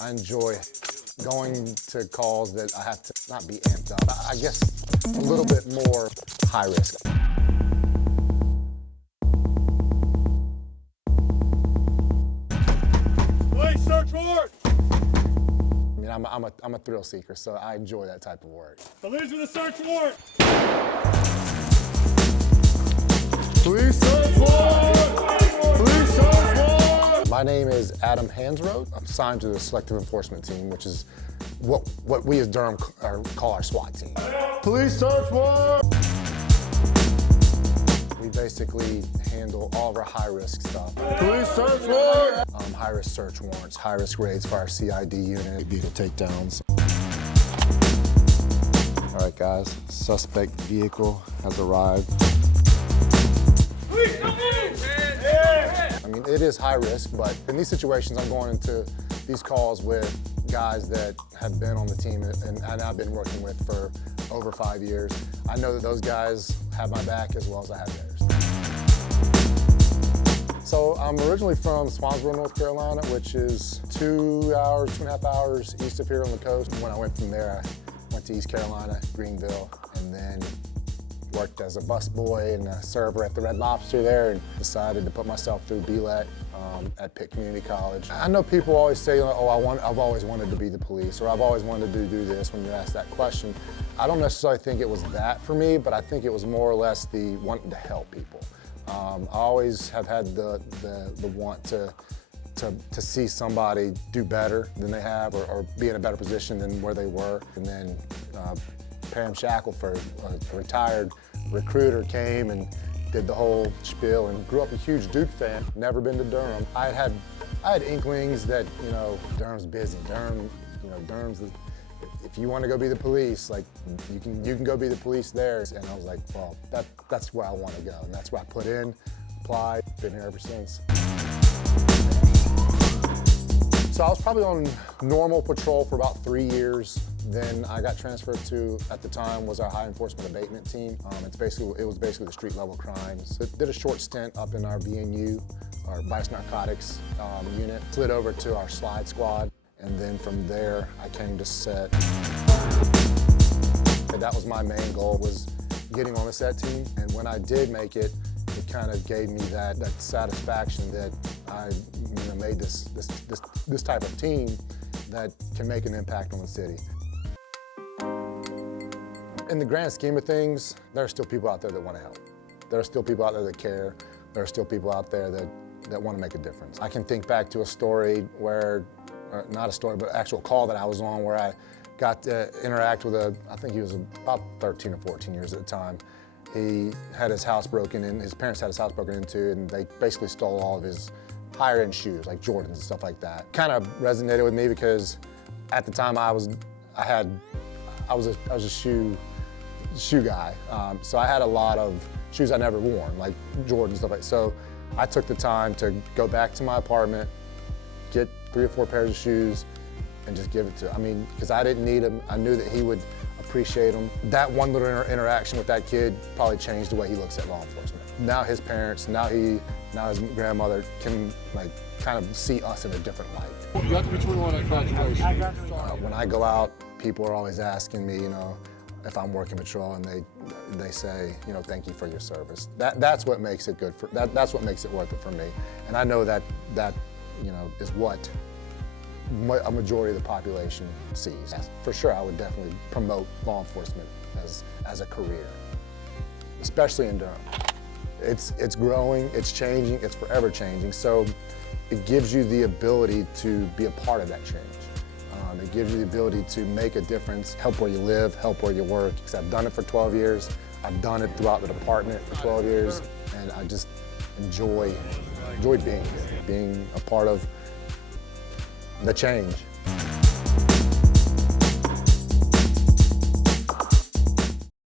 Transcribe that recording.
I enjoy going to calls that I have to not be amped up. I guess a little bit more high risk. Police search warrant! I mean, I'm a thrill seeker, so I enjoy that type of work. Police with a search warrant! Police search warrant! Police search warrant! My name is Adam Hansrote. I'm signed to the Selective Enforcement Team, which is what we as Durham call our SWAT team. Police search warrant! We basically handle all of our high-risk stuff. Police search warrant! High-risk search warrants, high-risk raids for our CID unit, vehicle takedowns. All right, guys, suspect vehicle has arrived. I mean, it is high risk, but in these situations, I'm going into these calls with guys that have been on the team and I've been working with for over 5 years. I know that those guys have my back as well as I have theirs. So I'm originally from Swansboro, North Carolina, which is 2.5 hours east of here on the coast. When I went from there, I went to East Carolina, Greenville, and then worked as a busboy and a server at the Red Lobster there and decided to put myself through BLET at Pitt Community College. I know people always say, oh, I've always wanted to be the police, or I've always wanted to do this when you ask that question. I don't necessarily think it was that for me, but I think it was more or less the wanting to help people. I always have had the want to see somebody do better than they have or be in a better position than where they were. And then Pam Shackelford, a retired recruiter, came and did the whole spiel and grew up a huge Duke fan. Never been to Durham. I had inklings that, you know, Durham's busy. Durham's if you want to go be the police, like you can go be the police there. And I was like, well, that's where I want to go, and that's where I put in, applied, been here ever since. So I was probably on normal patrol for about 3 years. Then I got transferred to, at the time, was our high enforcement abatement team. It was basically the street level crimes. Did a short stint up in our VNU, our vice narcotics unit. Slid over to our slide squad. And then from there, I came to set. That was my main goal, was getting on the set team. And when I did make it, it kind of gave me that satisfaction that I made this type of team that can make an impact on the city. In the grand scheme of things, there are still people out there that want to help. There are still people out there that care. There are still people out there that want to make a difference. I can think back to a story where, or not a story, but an actual call that I was on where I got to interact with I think he was about 13 or 14 years at the time. He had his house broken in, his parents had his house broken into, and they basically stole all of his higher end shoes, like Jordans and stuff like that. Kind of resonated with me because at the time I was a shoe guy. So I had a lot of shoes I never worn, like Jordans and stuff like that. So I took the time to go back to my apartment, get 3 or 4 pairs of shoes, and just give it to him. I mean, because I didn't need them. I knew that he would appreciate them. That one little interaction with that kid probably changed the way he looks at law enforcement. Now his parents, now his grandmother can kind of see us in a different light. You have to be 21 at graduation. When I go out, people are always asking me, if I'm working patrol, and they say, thank you for your service. That's what makes it good that's what makes it worth it for me. And I know that is what a majority of the population sees. For sure, I would definitely promote law enforcement as a career, especially in Durham. It's growing, it's changing, it's forever changing. So it gives you the ability to be a part of that change. It gives you the ability to make a difference, help where you live, help where you work. Because I've done it for 12 years. I've done it throughout the department for 12 years. And I just enjoy being here, being a part of the change.